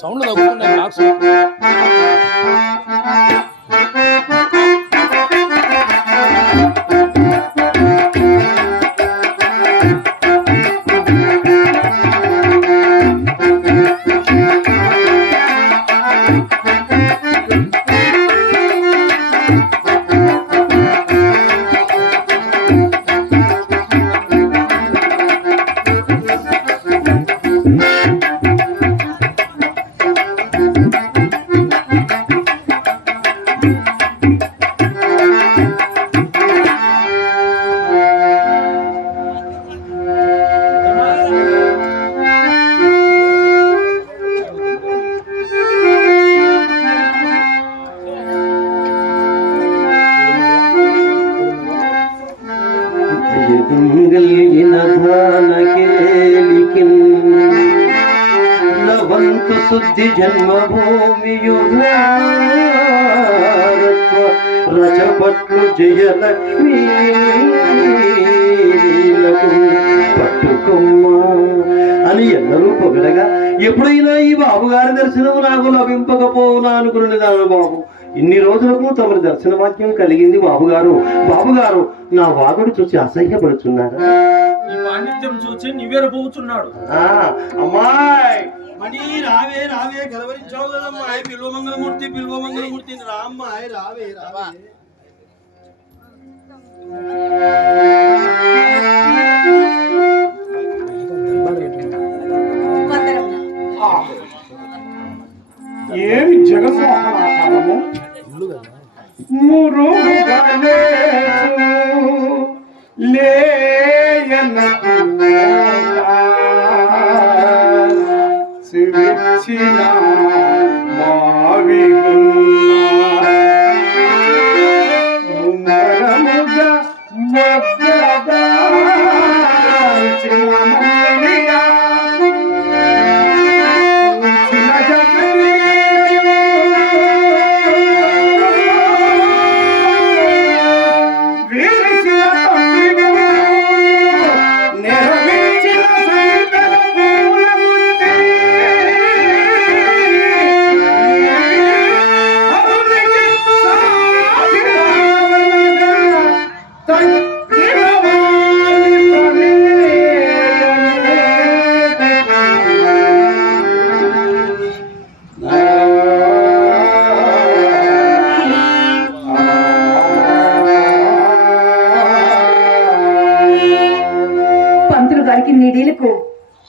Sound తగ్గుతున్నాయి box. ఇది జన్మభూమియు రజపట్లు జయలక్ష్మీ పట్టుకొమ్మా అని ఎన్నరూ పొగడగా ఎప్పుడైనా ఈ బాబుగారి దర్శనం నాకు లభింపకపోవునా అనుకునేదాను. బాబు, ఇన్ని రోజులకు తమరి దర్శన వాక్యం కలిగింది. బాబుగారు బాబుగారు నా వాగుడు చూసి అసహ్యపడుతున్నారు. చూసి నివేరపోతున్నాడు. అమ్మాయి మణి రావే రావే గెలవరించావు కదమ్మాయి. పిల్వమంగళమూర్తి పిల్వమంగళమూర్తి రామ్మాయి రావే రావా. ఏమి జగన్మోహనాకారము మురుగనే లేయన శివిచ్చిన మావిగుమరముగా మగ్రదా చిన్నమణియా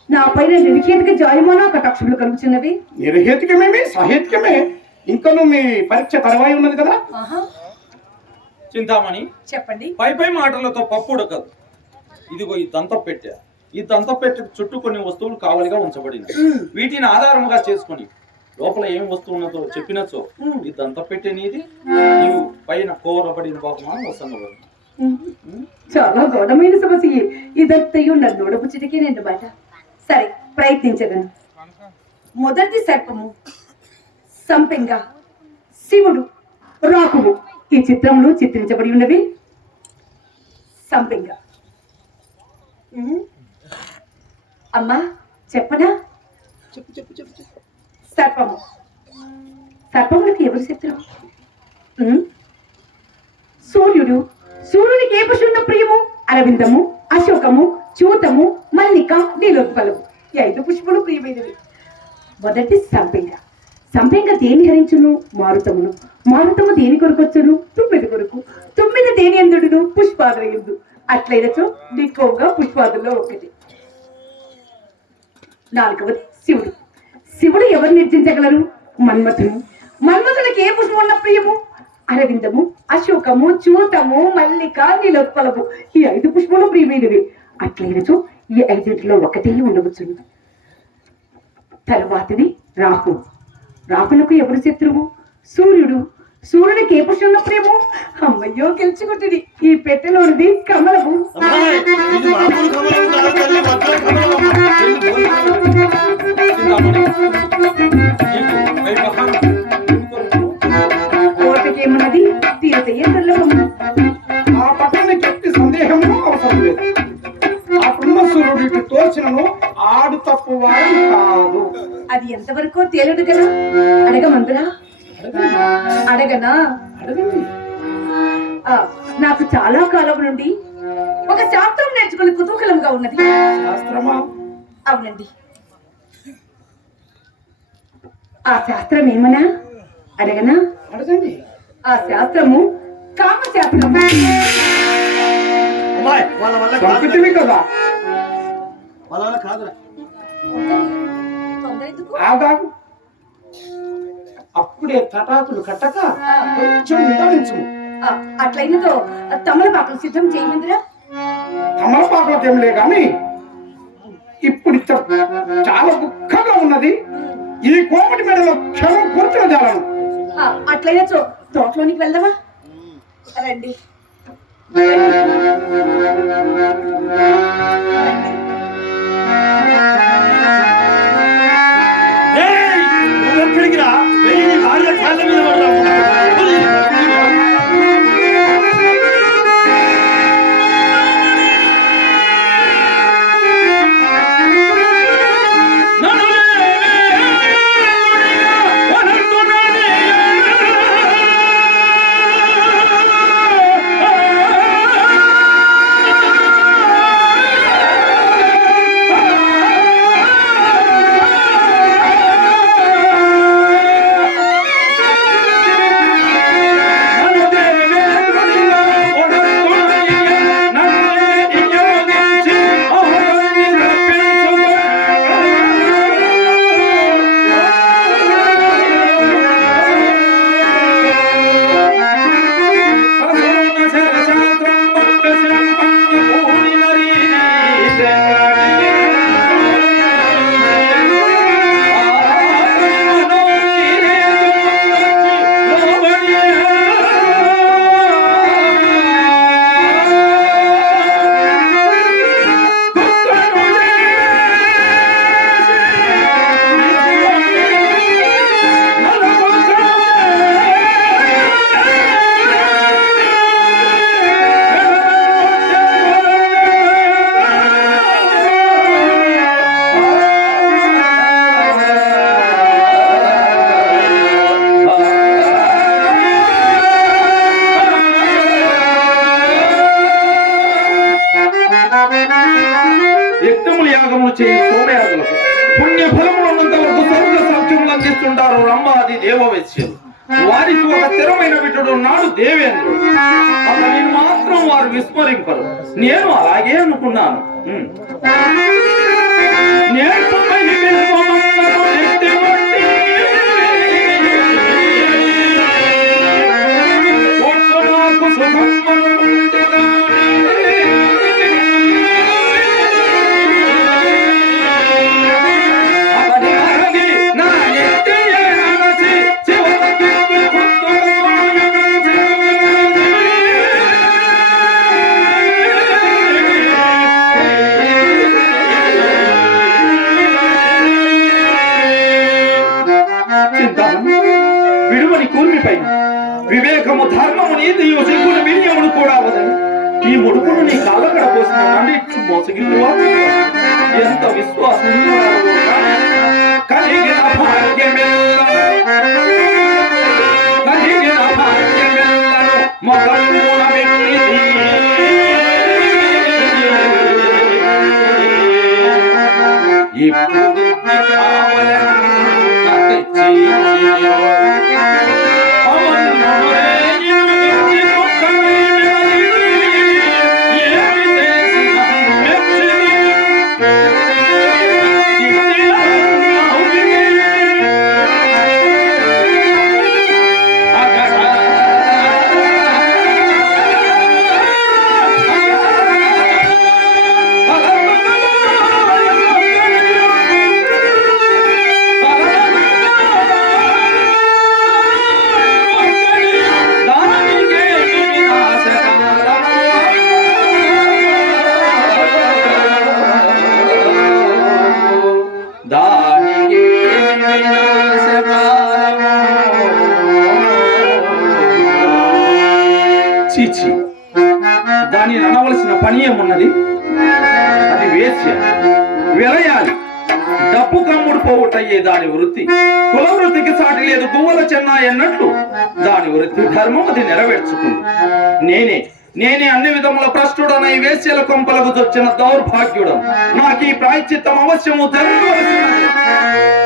నా పైన నిర్హేతుక జాయమాన కటాక్షములు కలుగుతున్నవి. నిర్హేతుకమేమి సాహిత్యమే. ఇంకను మీ పరీక్ష తర్వాయి ఉన్నది కదా. చింతామణి చెప్పండి. పై పై మాటలతో పప్పు ఉడకదు. ఇదిగో ఈ దంత పెట్టె. ఈ దంత పెట్టె చుట్టూ కొన్ని వస్తువులు కావలిగా ఉంచబడింది. వీటిని ఆధారముగా చేసుకుని లోపల ఏం వస్తువు ఉన్నదో చెప్పినచో ఈ దంత పెట్టె నీది, నీవు పైన కోరబడిన బహుమానం వసంగబడి. చాలా గౌరవమైన సమస్య. ఇదంతయు నన్ను నోడపుచ్చిటికి రెండు మాట. సరే, ప్రయత్నించగలను. మొదటి సర్పము, సంపెంగ, శివుడు, రాకువు ఈ చిత్రంలో చిత్రించబడి ఉన్నవి. సంపెంగ అమ్మా చెప్పనా? చెప్పు చెప్పు చెప్పు చెప్పు. సర్పము, సర్పములకు ఎవరు శత్రువు? సూర్యుడు, సూర్యునికి ఏ పుష్పం ప్రియము? అరవిందము, అశోకము, చూతము, మల్లిక, నీలోత్పలము ఈ 5 పుష్పములు ప్రియమైనవి. మొదటి సంపెంగ. సంపెంగ దేని హరించును? మారుతమును. మారుతము దేని కొరకొచ్చును? తుమ్మిది కొరకు. తుమ్మిది దేని ఎందుడును? పుష్పాదుల ఎందు. అట్లయినచో నీకోగా పుష్పాదుల్లో ఒకటి. 4వది శివుడు. శివుడు ఎవరు నిర్జించగలరు? మన్మథుడు. మన్మథునికి ఏ పుష్పం ఉన్న ప్రియము? అరవిందము, అశోకము, చూతము, మల్లిక, నీలోత్పలము ఈ 5 పుష్పములు ప్రియమైనవి. అట్లయినచో ఈ 5లో ఒకటే ఉండవచ్చును. తరువాతిది రాహు. రాహులకు ఎవరు శత్రువు? సూర్యుడు. సూర్యుడికి ఏ పుష్పం ప్రియము? అమ్మయ్యో గెలుచుకుంటుంది. ఈ పెట్టెలోనిది కమలము. కోటకేమన్నది? తీరతయ్య దుర్లభము. ఆ పట్టణానికి ఎట్టి సందేహము అవసరం లేదు. అప్పుడున్న సూర్యుడికి తోచినను ఆడు తప్పు వాడు కాదు. అది ఎంతవరకు తేలిదు కదా. అడగమందునా? అడగనా? అడగండి. నాకు చాలా కాలం నుండి ఒక శాస్త్రం నేర్చుకునే కుతూహలంగా ఉన్నది. శాస్త్రమా? అవునండి. ఆ శాస్త్రం ఏమనా? అడగనా? అడగండి. ఆ శాస్త్రము కామశాస్త్రము. సంస్కృతివి కదా. కాదురా. ఆగాగు. అప్పుడే తటాకులు కట్టక కొంచెం నిదానించు. అట్లయినతో తమలపాకులు సిద్ధం చేయమందిరా. తమలపాకులకు ఏమిలే గాని ఇప్పుడు చాలా దుఃఖంగా ఉన్నది. ఈ కోమటి మెడలో క్షణం కూర్చున్న జాలను. అట్లయినచో తోటలోనికి వెళ్దామా? రండి. వైశ్యులు. వారికి ఒక స్థిరమైన బిడ్డడు నాడు దేవేంద్రుడు. అతనిని మాత్రం వారు విస్మరింపరు. నేను అలాగే అనుకున్నాను. విడువని కూర్మిపై వివేకము ధర్మము నీతియు సిగ్గులు వీర్యములు కూడా వదని ఈ ముడుపును నీ కాళ్ళకడ పోసిన నన్నిట్లు మోసగిల్లువా. ఎంత విశ్వాసం కలిగిన భాగ్యమెల్లను మొదలున వ్యక్తి ఇప్పుడు చీచి, దానిని అనవలసిన పని ఏమున్నది? అది వేశ్య, విలయాలి, డబ్బు కమ్ముడు పోగొట్టయ్యే దాని వృత్తి. కుల వృత్తికి సాటి లేదు గువ్వల చెన్నాయి అన్నట్లు దాని వృత్తి ధర్మం అది నెరవేర్చుకుంది. నేనే అన్ని విధముల భ్రష్టుడనై వేశ్యల కొంపలకు దొచ్చిన దౌర్భాగ్యుడం. నాకు ఈ ప్రాయశ్చిత్తం అవశ్యము జరగవలసినది.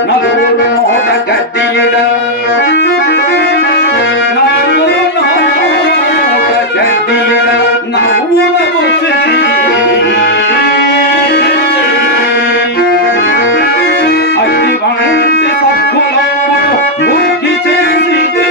నలుగురు నోట గడ్డియడ, నవ్వుల ముచ్చటి అగ్ని వంటి సక్కులను ముక్కి చేసిదే.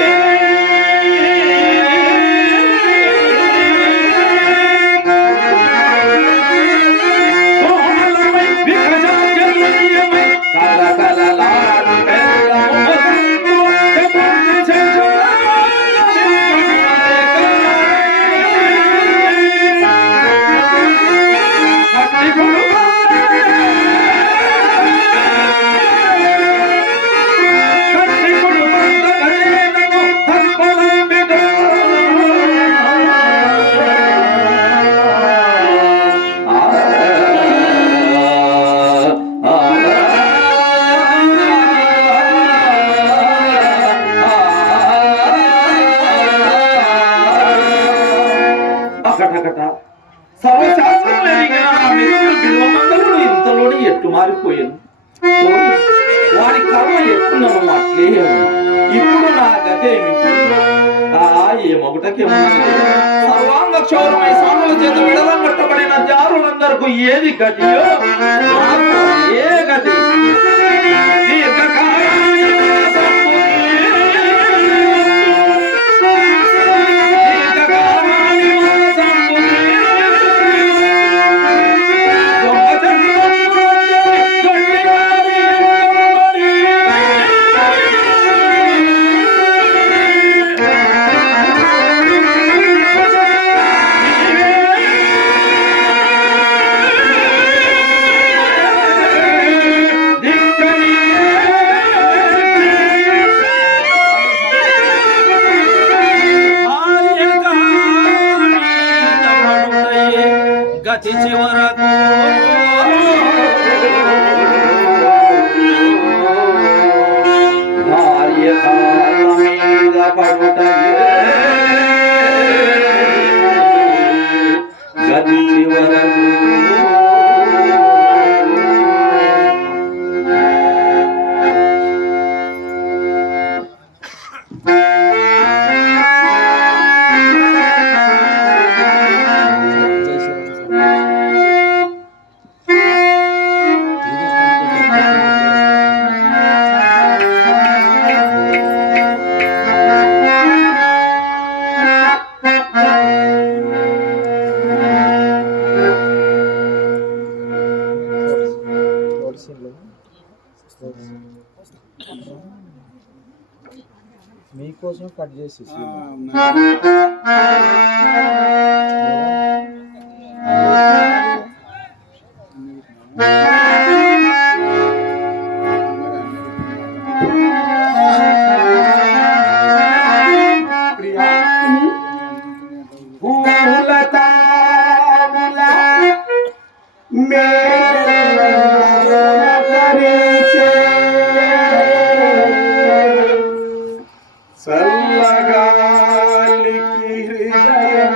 సర్వశాస్త్రం బిల్వమందరుడు ఇంతలోని ఎట్టు మారిపోయాను. వారి కర్మ ఎట్టున్నాను అట్లే. ఇప్పుడు నా గతేమిటి? ఏ మొగుటకేమున్నది? సర్వాంగ క్షౌరమై స్వాముల చేత విడదగొట్టబడిన జారులందరకు ఏది గతియో నాకు ఏ గతి. గతి చివరకు భార్య కాళ్ళ మీద పడుటయే గతి చివరకు. కట్ చేసి ప్రియా పూలతాముల మేఘలరించే చల్లగాలికి హృదయం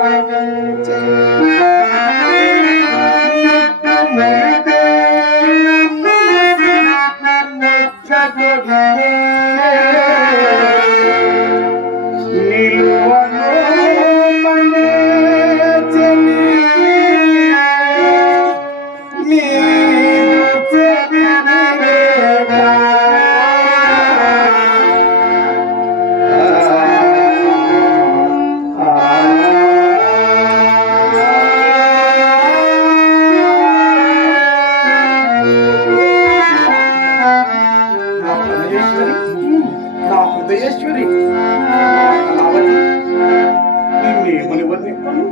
పల్లవించే. మురిపే ముచ్చటొడిగే నిలువను మనే చెలి నీరు చెలిమిరేగా. నా ప్రణయేశ్వరి, నా హృదయేశ్వరి, నా కళావతి, నిన్నేమని వర్ణింపను?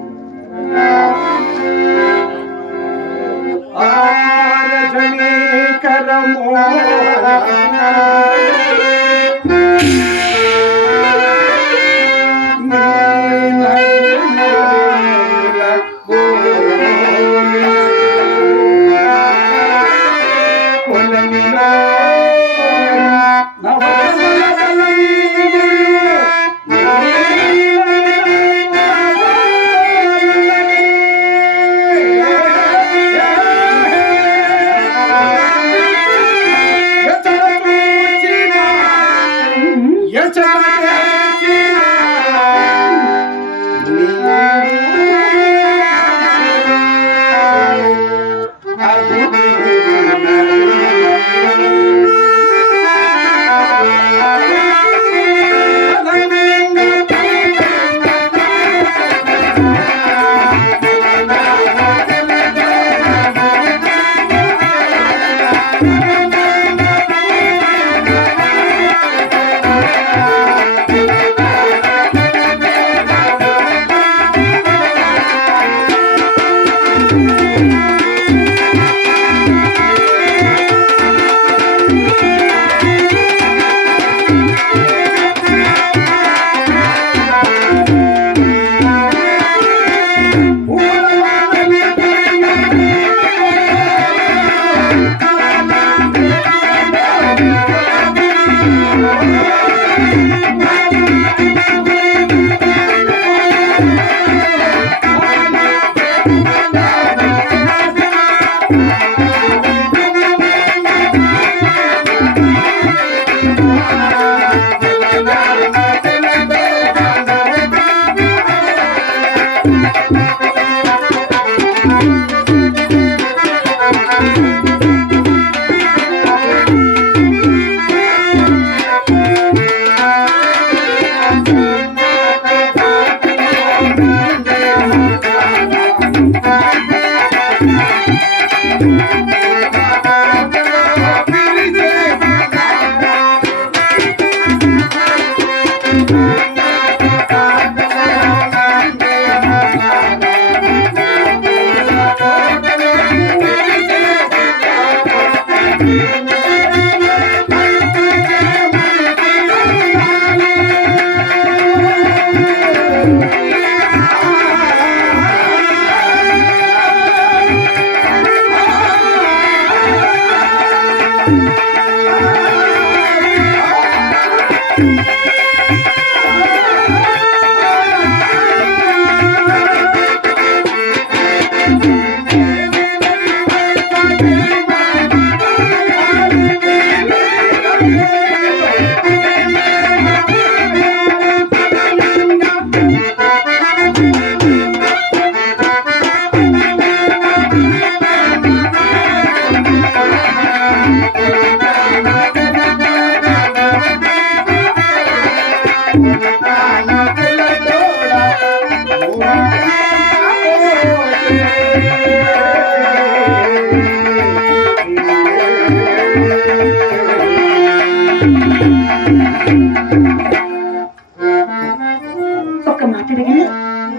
మాట అడిగిన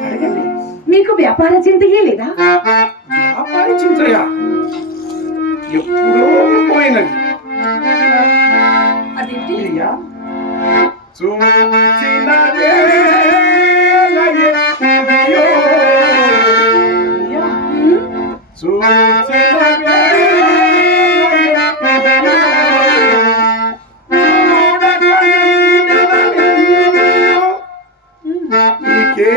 అడగండి. మీకు వ్యాపార చింతయే లేదా? వ్యాపారి చింతయా? ఎప్పుడో పోయినది. అదేంటి? ప్రియా, చూచిన వేళ ఎప్పుడియో. ప్రియా, చూచిన వేళ ఎప్పుడియో. నీకే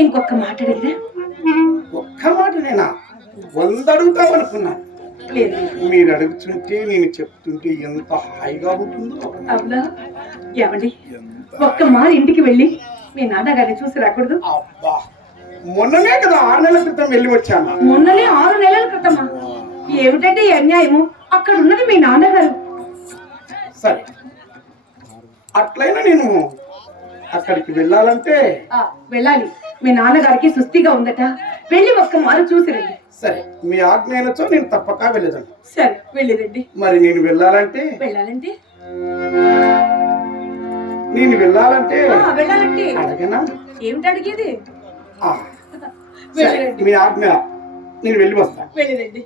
ఇంకొక మాట అడిగినా? ఒక్క మాట నేనా 100 అడుగుతామనుకున్నా. లేదు. మీరు అడుగుతుంటే నేను చెప్తుంటే ఎంత హాయిగా ఉంటుందో. అవునా? ఏమండి, ఒక్క మారు ఇంటికి వెళ్ళి మీ నాన్నగారిని చూసి రాకూడదు? అబ్బా, మొన్ననే కదా 6 నెలల క్రితం వెళ్ళి వచ్చాను. మొన్ననే 6 నెలల క్రితమా? ఏమిటంటే ఈ అన్యాయము? అక్కడ ఉన్నది మీ నాన్నగారు. సరే, అట్లయినా నేను అక్కడికి వెళ్ళాలంటే వెళ్ళాలి. మీ నాన్నగారికి సుస్థిగా ఉందట. వెళ్ళి ఒక్క మారు చూసి రండి. సరే, మీ ఆజ్ఞానతో నేను తప్పక వెళ్ళేదాన్ని. సరే, వెళ్ళిరండి. మరి నేను వెళ్ళాలంటే వెళ్ళాలంటే వెళ్ళాలంటే అడగనా? ఏమిటి అడిగేది? ఆ, సరే, మీ ఆజ్ఞ, నేను వెళ్ళి వస్తాను. వెళ్ళిరండి.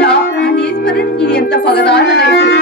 నా ప్రాణేశ్వరుడు ఇది ఎంత పగదానైపోతుంది.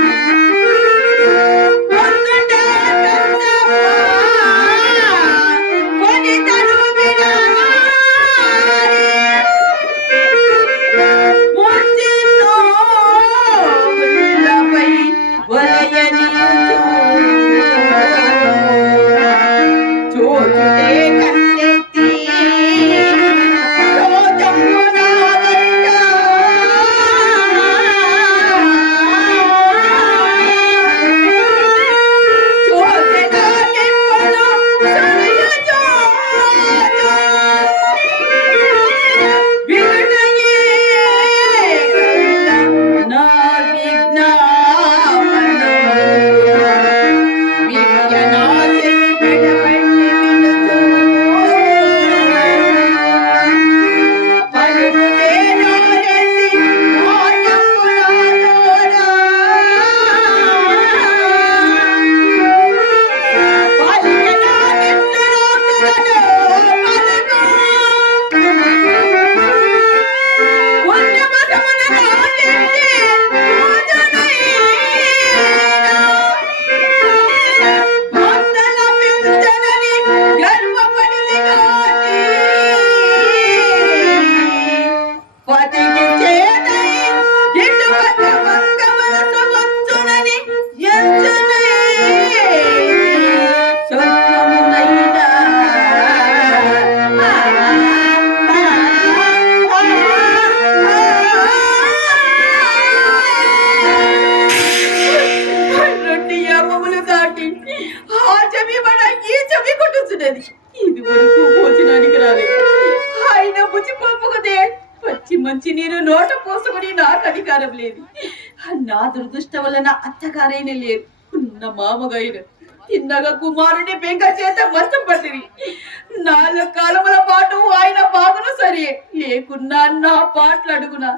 ఇది వరకు భోజనానికి రాలేదు. ఆయన బుజ్జి పంపుకదే పచ్చి మంచి నీరు నోట పోసుకుని నాకు అధికారం లేదు. నా దురదృష్టం వలన అత్తగారైన లేదు, ఉన్న మామగాయన తిన్నగా కుమారుని బెంగ చేత మస్తం పట్టిరి. 4 కాలముల పాటు ఆయన బాగును సరే లేకున్నా నా పాటలు అడుగునా.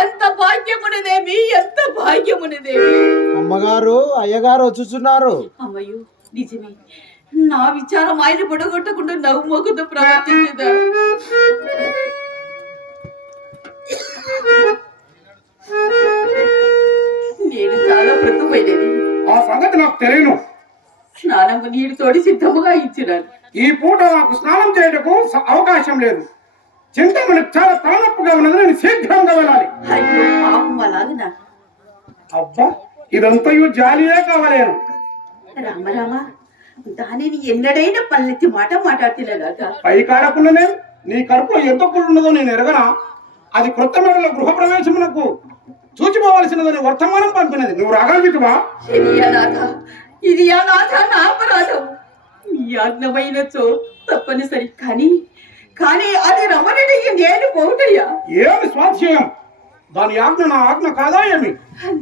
ఎంత భాగ్యమునిదేమి, ఎంత భాగ్యమునిదేమి. అమ్మగారు అయ్యగారు వచ్చుచున్నారు. అమ్మయ్యో నిజమే. నా విచారం ఆయన పొడగొట్టకుండా నవ్వు మొక్కుతూ ప్రవర్తించదా. నేను చాలా మృతుమైనది. ఆ సంగతి నాకు తెలియను. స్నానము నీరు తోడి సిద్ధముగా ఇచ్చినాను. ఈ పూట నాకు స్నానం చేయటకు అవకాశం లేదు. చింతమని చాలా తలనొప్పుగా ఉన్నది. నేను శీఘ్రంగా వెళ్ళాలి. అయ్యో పాపం అలాగనా. అబ్బా ఇదంతయు జాలియే కావలేను. రామరామ దానిని ఎన్నడైనా పల్లెత్తి మాట మాట్లాడుతున్నదాకా పై కాడకుండా నేను నీ కడుపులో ఎంత ఉన్నదో నేను ఎరగనా. అది క్రొత్త మేడల గృహ ప్రవేశమునకు చూచిపోవలసినదని వర్తమానం పంపినది. నువ్వు రాగలిగితివా? ఇది అనాథ నా అపరాధం. మీ ఆజ్ఞమైనచో తప్పనిసరి. కానీ అది రమణుడి నేను పోటయ్యా. ఏమి స్వాధ్యాయం? దాని ఆజ్ఞ నా ఆజ్ఞ కాదా ఏమి?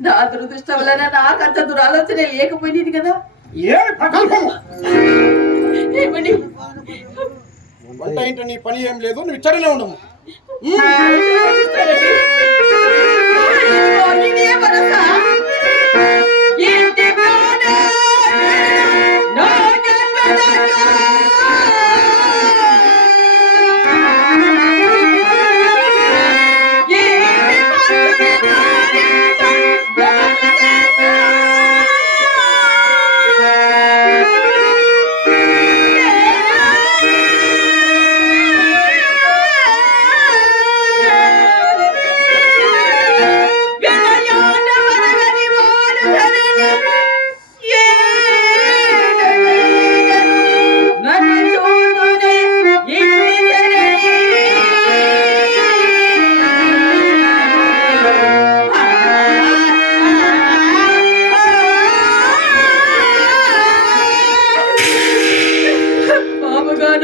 నా దురదృష్టం వలన నాకంత దురాలోచన లేకపోయినది కదా. ఏమి ప్రకల్పము? ఏమని వంట ఇంట నీ పని ఏం లేదు. నువ్వు ఇచ్చడనే ఉండము. ఇదే వరసా?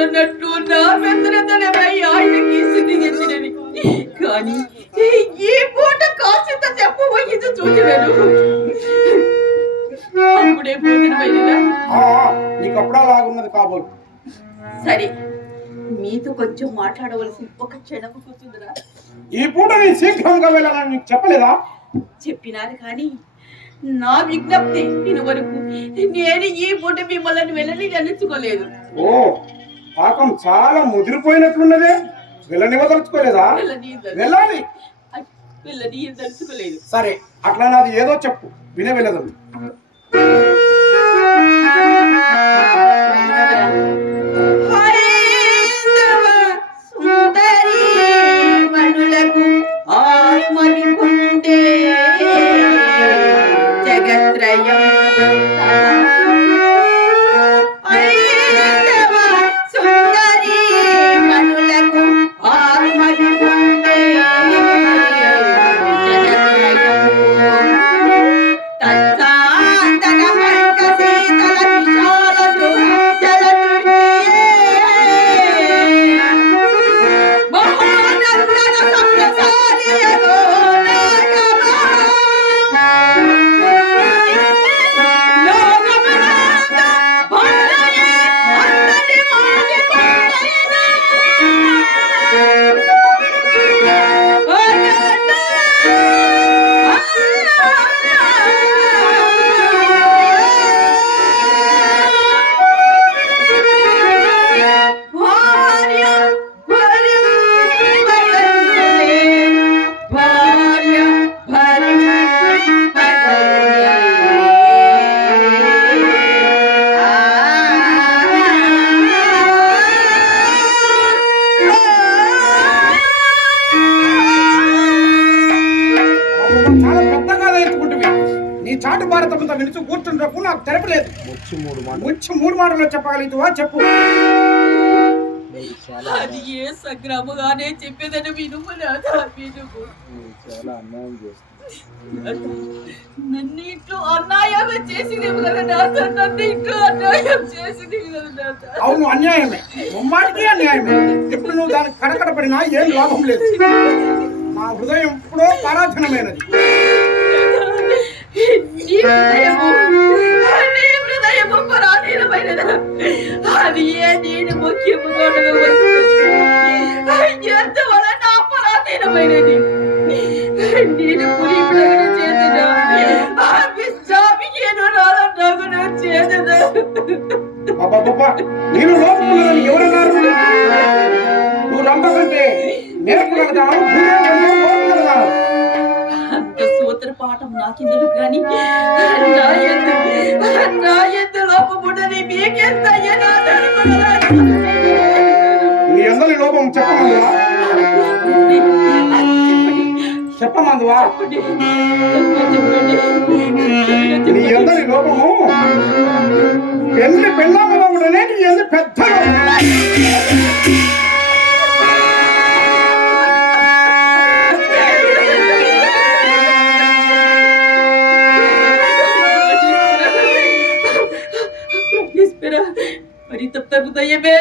అన్నట్టు నా పెద్దనతనమై ఆయనకి స్థితి తెచ్చినది. కానీ ఈ పూట కాసింత చెప్పబోయేది చూచలేను. అప్పుడే భోజనమైనదా? నీకు అప్పుడా లాగున్నది కాబోలు. సరే మీతో కొంచెం మాట్లాడవలసి ఒక క్షణం కూర్చుందిరా. ఈ పూట నేను శీఘ్రంగా వెళ్ళాలని నీకు చెప్పలేదా? చెప్పినారు కానీ నా విజ్ఞప్తి విను వరకు నేను ఈ పూట మిమ్మల్ని వెళ్ళని అనుకోలేదు. ఓ పాపం చాలా ముదిరిపోయినట్లున్నదే, వెళ్ళనివ్వదలుచుకోలేదా? వెళ్ళాలి. వెళ్ళని తలుచుకోలేదు. సరే అట్లా నాది ఏదో చెప్పు, వినే వెళ్ళదు. చాటు భారతంతో వినుచు కూర్చుంటప్పుడు నాకు తెరపలేదు. ముచ్చి మూడు మాటలు చెప్పగలుగుతావా? చెప్పు. అది ఏ సంగ్రామగానే చెప్పేదని వినుము నన్ను ఇంట్లో అన్యాయం చేసిందేమి కదా నాథ, నన్ను ఇంట్లో అన్యాయం చేసింది కదా నాథ. అవును అన్యాయమే, ముమ్మాటికి అన్యాయమే. ఇప్పుడు నువ్వు దానికి కడకడపడినా ఏం లాభం లేదు. నా హృదయం ఎప్పుడో పరాధనమైనది. అది ఏ నేను ముఖ్యముగా ఎంతవల్ల నా పరాధీనమైనది. నేను పులి ప్రకటన చేసిన చేసిన నేను లోపల ఎవరన్నారు? నువ్వు రంపకంటే నేర్పగలుగుతాను. అంత సూత్ర పాఠం నాకెందుకు కానీ నా ఎంత లోపముండని మీకెంత నీ అందరి లోపం చెప్పమందువా? చెప్పమందువా? నీ అందరి లోపము పెళ్ళామగా ఉండనే నీ ఎందు పెద్ద మరి తప్పుదయ్యమే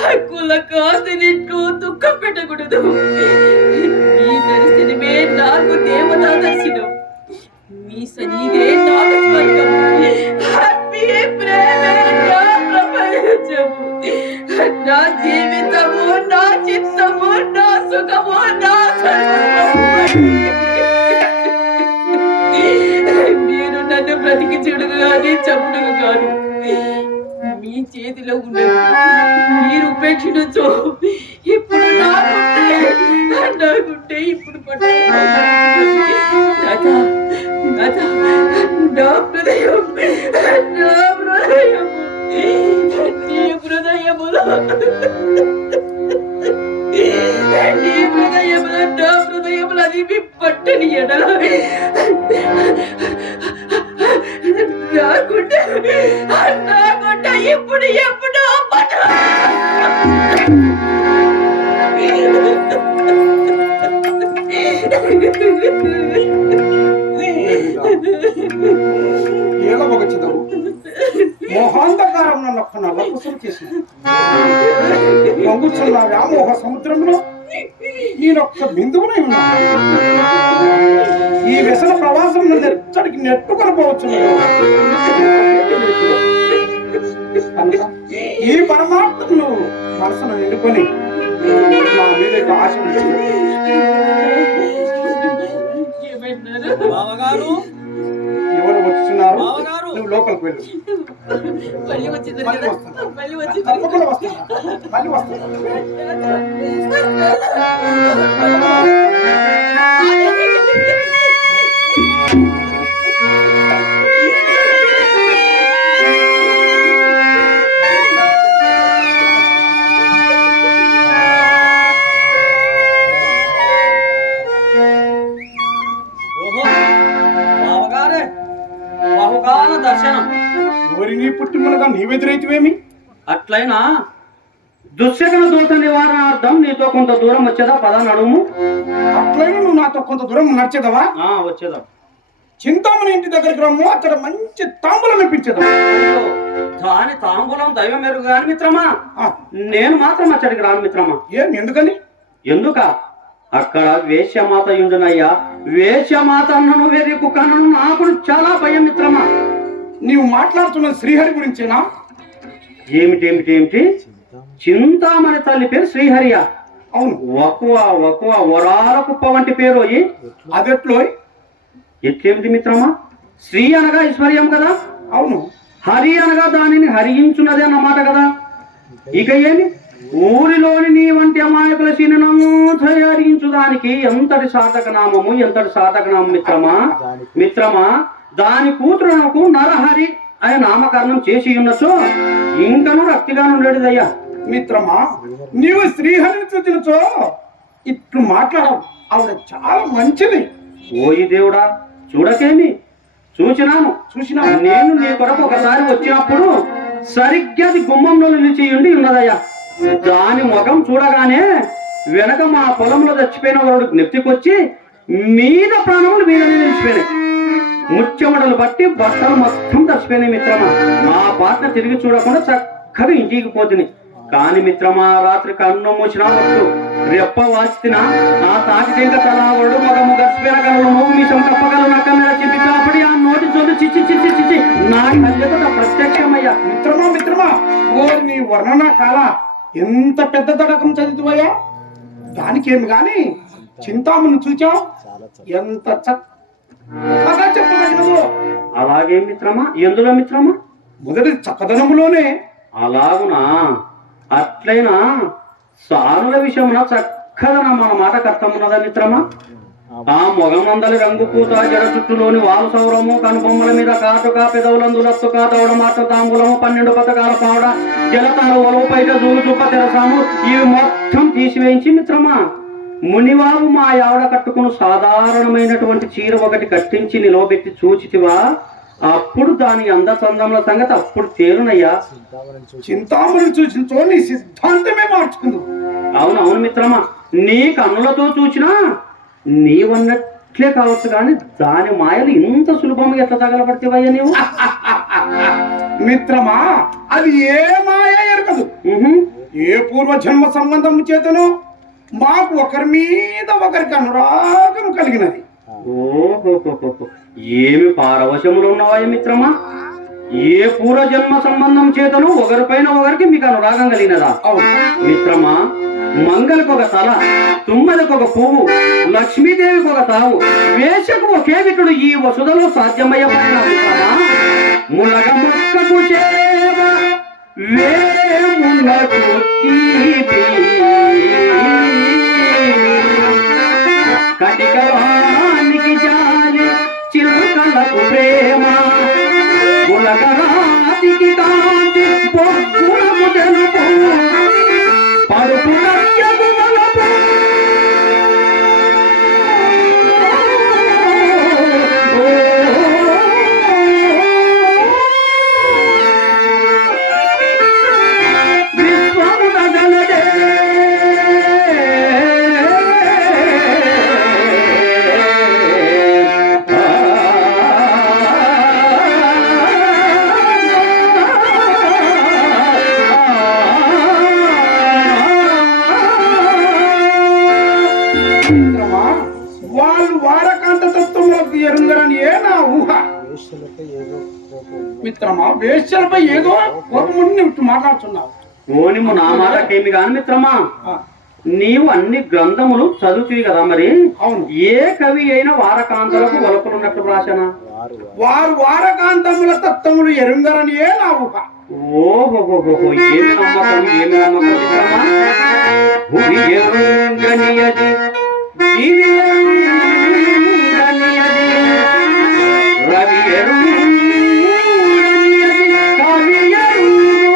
మరి కుల కాసినిట్లు దుఃఖం పెట్టకూడదు. మీ దర్శనమే నాకు దేవతా దర్శనం, మీ సన్నిధే నాకు స్వర్గం, మీ ప్రేమే నా ప్రపంచము, నా జీవితము, నా చిత్తము, నా సుఖము, నా సర్వస్వము. మీరు నన్ను బ్రతికి చెడుగు కానీ చప్పుడుగు కాదు. మీ చేతిలో ఉన్నది మీరు ఉపేక్షించు. ఇప్పుడు నాకుంటే ఇప్పుడు నా హృదయం నీ హృదయములో నా హృదయములు అది మీ పట్టని ఎడల నాకుంటే ఇప్పుడు ఎప్పుడో ఏలమొగచ్చదవు మోహాంధకారం నన్నొక్క నల్లకుసలు చేసిన పొంగుచున్న వ్యామోహ సముద్రంలో నేనొక్క బిందువునై ఉన్నా. ఈ వ్యసన ప్రవాసం నన్ను ఎచ్చడికి నెట్టుకొని పోవచ్చు. ఈ పరమాత్మను మనసును నిండుకొని నా మీద ఇక ఆశ ఉంచి ఏమంటున్నారు? బావగారు ఎవరు వచ్చున్నారు? బావగారు. నువ్వు లోపలికి వెళ్ళు. మళ్ళీ వచ్చింది మళ్ళీ కదా? వస్తాను. మళ్ళీ వచ్చింది. తప్పకుండా వస్తాను. మళ్ళీ వస్తాను. ఓహో బావగారే బహుకాల దర్శనం. ఎవరి నీ పుట్టిమనగా నీవెదురైతువేమి? అట్లయినా దుశ్శకన దోష నివారణార్థం నీతో కొంత దూరం వచ్చేదా పద నడుము. అట్లయినా నువ్వు నాతో కొంత దూరం నడిచేదవా? వచ్చేదా. చింతామణి ఇంటి దగ్గరికి రమ్ము, అక్కడ మంచి తాంబూలం ఇప్పించేదా. అయ్యో, దాని తాంబూలం దైవం మెరుగు కాని మిత్రమా, నేను మాత్రం అచ్చడికి రాను మిత్రమా. ఏం ఎందుకని? ఎందుక అక్కడ వేశ్యమాత ఉండునయ్యా. వేశ్యమాత అన్నను వేరే కుక్కనను నాకు చాలా భయం మిత్రమా. నీవు మాట్లాడుతున్న శ్రీహరి గురించేనా? ఏమిటి చింతామణి తల్లి పేరు శ్రీహరియా? అవును. వకువ వరాల కుప్ప వంటి పేరు. అదెట్లో? ఎట్లేమిటి మిత్రమా? శ్రీ అనగా ఐశ్వర్యం కదా. అవును. హరి అనగా దానిని హరించున్నది అన్నమాట కదా. ఇక ఏమి ఊరిలోని నీ వంటి అమాయకుల శీనము తయారించుదానికి ఎంతటి సాధక నామం మిత్రమా దాని కూతురునకు నరహరి అనే నామకరణం చేసి ఉన్నచో ఇంకను రక్తిగా ఉండేదయ్యా. మిత్రమా, నీవు శ్రీహరిని చూచినచో ఇట్లు మాట్లాడవు. ఆవిడ చాలా మంచిది. ఓయి దేవుడా, చూడకేమి చూసినా నేను నీ కొరకు ఒకసారి వచ్చినప్పుడు సరిగ్గా అది గుమ్మంలో నిలిచి ఉన్నదయ్యా. దాని ముఖం చూడగానే వెనక మా పొలంలో చచ్చిపోయిన వాడు జ్ఞప్తికొచ్చి మీద ప్రాణములు మీదనే నిలిచిపోయినాయి. ముచ్చెమడలు బట్టి బట్టలు మొత్తం తడిచిపోయినాయి మిత్రమా. మా పాత్ర తిరిగి చూడకుండా చక్కగా ఇంటికి పోతుంది. కాని మిత్రమా, రాత్రి కన్ను మూసినా వద్దు రెప్ప వాచినా ఆ తాటి టెంక తలావడు మగము గడిచిపోయిన కళ్ళు నువ్వు మీ తప్పగలవు నా కమ్మెల చెప్పి కాబట్టి ఆ నోటి చోటు చిచ్చి నా కళ్ళతో ప్రత్యక్షమయ్యా. మిత్రమా, ఓరి నీ వర్ణన కాల ఎంత పెద్ద తడకం చదువుతావయ్యా. దానికేమి గాని చింతామణి చూచావు, ఎంత చక్కగా చెప్పగలిగినవు. అలాగే మిత్రమా. ఎందులో మిత్రమా? మొదటి చక్కదనములోనే. అలాగునా? అట్లయినా సానుల విషయమున చక్కదన మన మాట కర్తమున్నదా మిత్రమా. ఆ మొగమందలి రంగు పూత జడ చుట్టులోని వారు సౌరము కనుబొమ్మల మీద కాటుక పెదవులందులత్తు కాతవడ మాట తాంబూలము 12 పథకాల పావడ జలతాల ఒలవు పైట జూలు చూప తెరసాము ఇవి మొత్తం తీసివేయించి మిత్రమా మునివారు మా ఆవిడ కట్టుకుని సాధారణమైనటువంటి చీర ఒకటి కట్టించి నిలవబెట్టి చూచితివా, అప్పుడు దాని అందచందముల సంగతి అప్పుడు తేలునయ్యా. చింతామణి చూసిన నీ సిద్ధాంతమే మార్చుకుంది. అవునవును మిత్రమా, నీ కన్నులతో చూచినా నీవన్నట్లే కావచ్చు కానీ దాని మాయలు ఇంత సులభంగా ఎట్లా తగలబడితేవయ్యా నీవు? మిత్రమా, అది ఏ మాయ ఎరగదు. ఏ పూర్వజన్మ సంబంధం చేతను మాకు ఒకరి మీద ఒకరికి అనురాగం కలిగినది. ఓహో, ఏమి పారవశములు ఉన్నావా మిత్రమా? ఏ పూర్వజన్మ సంబంధం చేతను ఒకరిపైన ఒకరికి మీకు అనురాగం కలిగినదా? మిత్రమా, మంగళకు ఒక తల, తుమ్మలకు ఒక పువ్వు, లక్ష్మీదేవికి ఒక తావు, వేషకు ఒకే విటుడు ఈ వసుధలో సాధ్యమయ్యమైన ములగ మొక్కకు చేవ వేమునకు తీపి కటికవానికి జాలి చిలుకలకు ప్రేమ ములగరాతికి కాంతి పొక్కులకు తెలుపు పరుపు నత్యకు మలపు వాళ్ళు వారకాంత తత్వంలోకి ఎరుంగరని ఏ నా ఊహ. మిత్రమా, వేశ్యలపై ఏదో కోపముని నువ్వు మాట్లాడుతున్నావు. ఓనిము నా మాటకేమి కాని మిత్రమా, నీవు అన్ని గ్రంథములు చదువుతీవి కదా మరి అవును. ఏ కవి అయినా వారకాంతలకు వలపులున్నట్లు రాశానా? వారు వారకాంతముల తత్వములు ఎరుంగరనియే నా ఊహ. ఓహోహోహో, ఏమి నమ్మకం, ఏమి నమ్మకం మిత్రమా. భువి ఎరుంగనియది, దివి ఎరుంగనియది, రవి ఎరుంగనియది, కవి ఎరుంగు.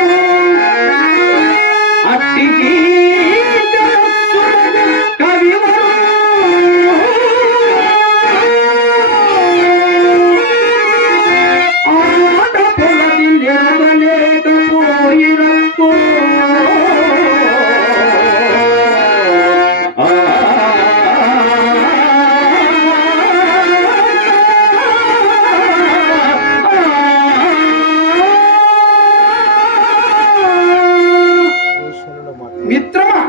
అట్టికి కవి మిత్రమా,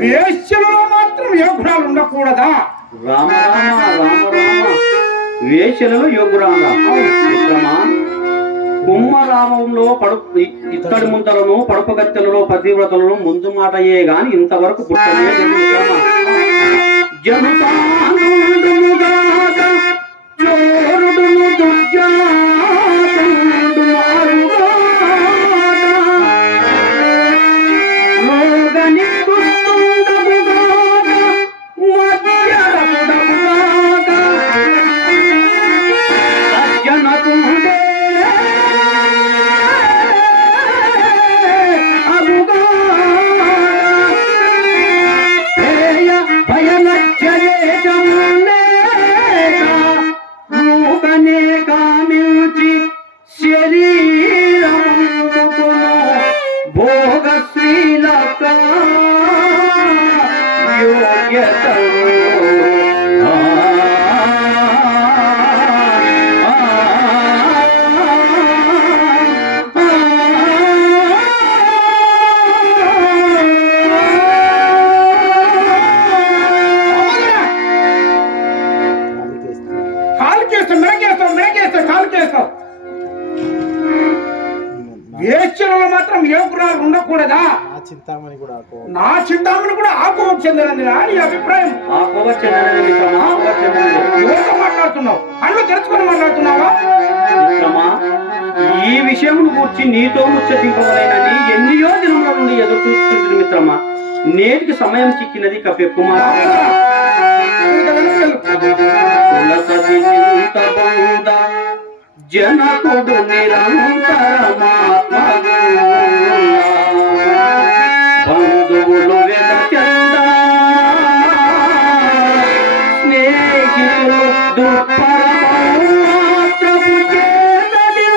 వేశ్యలలో మాత్రం ఏ గుణాలు ఉండకూడదా? రామ రామ రామ రామ, వేశ్యలలో యోగురాంగా. మిత్రమా, కుమ్మరామంలో ఇత్తడి ముంతలను పడుపగత్తెలలో పతివ్రతలను ముందు మాటయే గాని ఇంతవరకు పుట్టలే మిత్రమా. జనుతానుగాక చోరుడును దుర్జాతుడు మారుగాక, లోగని దుస్తుండముగాక, మధ్యరముడముగాక, సజ్జనకుండే వేశ్యలలో మాత్రం ఏ గుణాలు ఉండకూడదా? నా చింతామణి కూడా ఆకోవ చెందినది నీ అభిప్రాయం. ఎవరితో మాట్లాడుతున్నావు? కళ్ళు తెరుచుకొని మాట్లాడుతున్నావా? మిత్రమా, ఈ విషయం గురించి నీతో ముచ్చటింపవలైనని ఎన్నో దినముల నుండి ఎదురు చూస్తుంది మిత్రమా. నేటికి సమయం చిక్కినది కపెక్కుమా. జనకుడు నిరంతరమాత్మగు, బంధువులు వెదచంద, స్నేహితులు దుర్పరమౌ మాత్రపు చేతడి,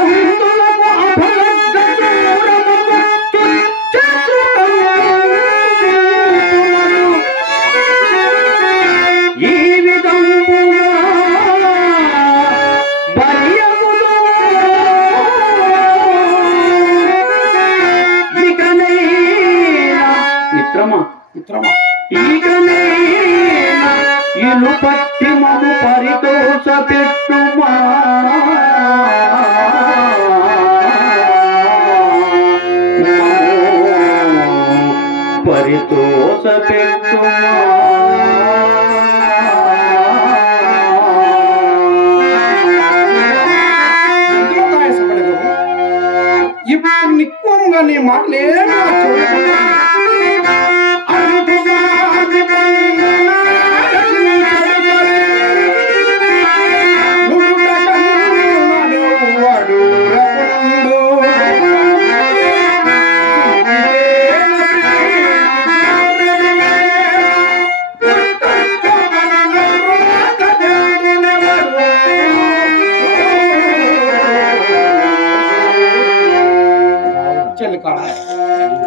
ఎందులకు అభలగ్న దూరముకు తుచ్చసుతము. ఈ విధముగా బలియములు ఇకనైనా మిత్రమా, ఇకనైనా ఇల్లు పట్టి మము పరితోష పెట్టుమా. పరితోష పెట్టుమా. ఇప్పుడు నిక్కువగా నీ మాటలేమో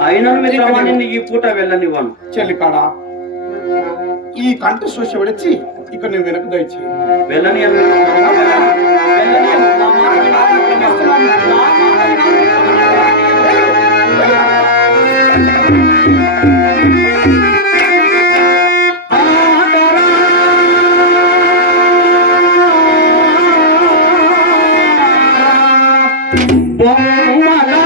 అయినను మిత్రమా, నిన్ను ఈ పూట వెళ్ళనివ్వను. చెల్లికాడ ఈ కంట శోష విడిచి ఇక నేను వెనక దయచి వెళ్ళని బొమ్మలా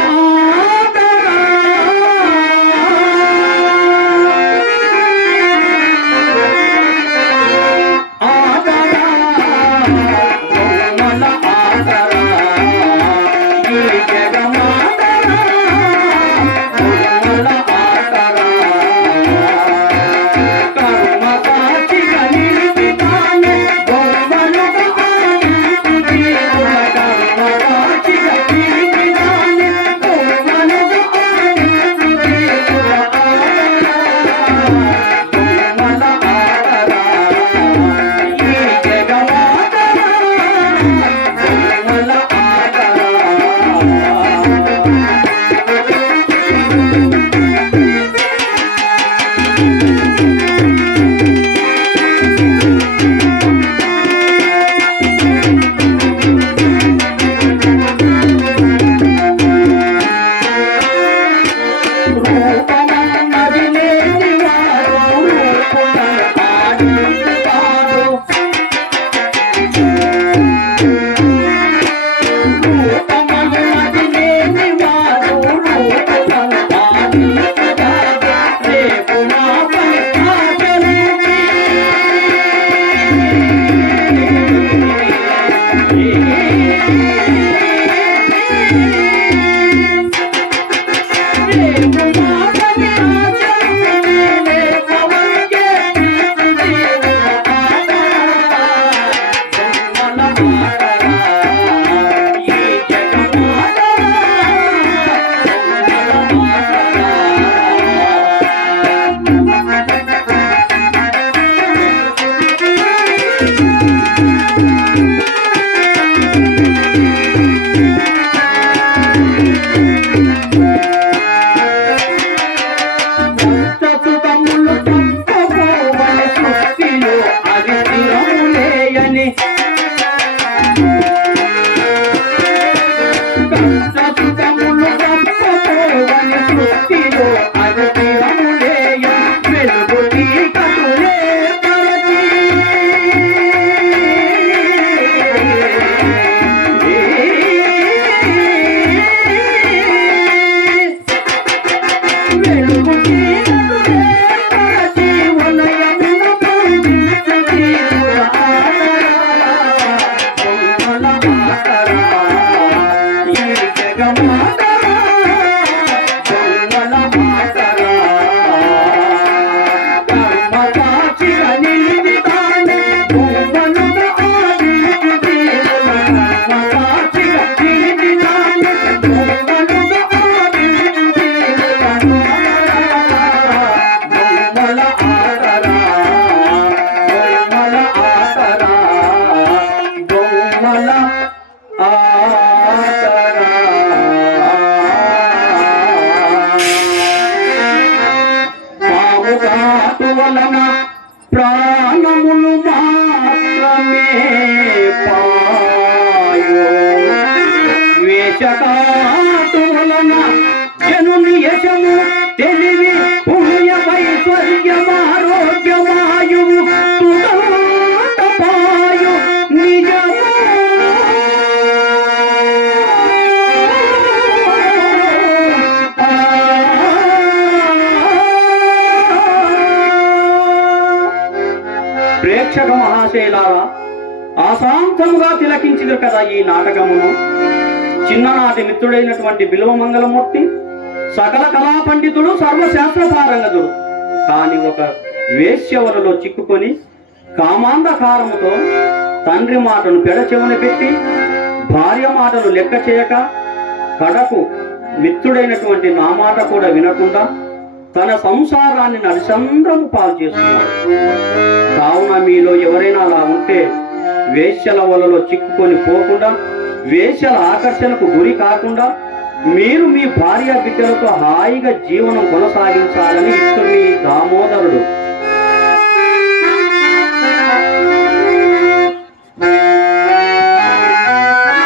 వలన ప్రాణములు మాత్రమే పాయో వేషకాటు వలన జనుని యశము తెలివి పుణ్యమైశ్వర్యమారోగ్యమాయువు తుదంతపాయు నిజము ప్రేక్షక మహాశైలారా ఆశాంతముగా తిలకించిరు కదా ఈ నాటకమును. చిన్ననాటి మిత్రుడైనటువంటి బిల్వమంగళమూర్తి సకల కళా పండితుడు సర్వశాస్త్ర పారంగతుడు కాని ఒక వేశ్యవలలో చిక్కుకొని కామాంధకారముతో తండ్రి మాటను పెడచెవున పెట్టి భార్య మాటను లెక్క చేయక కడకు మిత్రుడైనటువంటి నా మాట కూడా వినకుండా తన సంసారాన్ని నడిసంద్రము పాలు చేస్తున్నాడు. కావున మీలో ఎవరైనా అలా ఉంటే వేశ్యల వలలో చిక్కుకొని పోకుండా, వేశ్యల ఆకర్షణకు గురి కాకుండా మీరు మీ భార్య బిడ్డలతో హాయిగా జీవనం కొనసాగించాలని ఇతడు మీ దామోదరుడు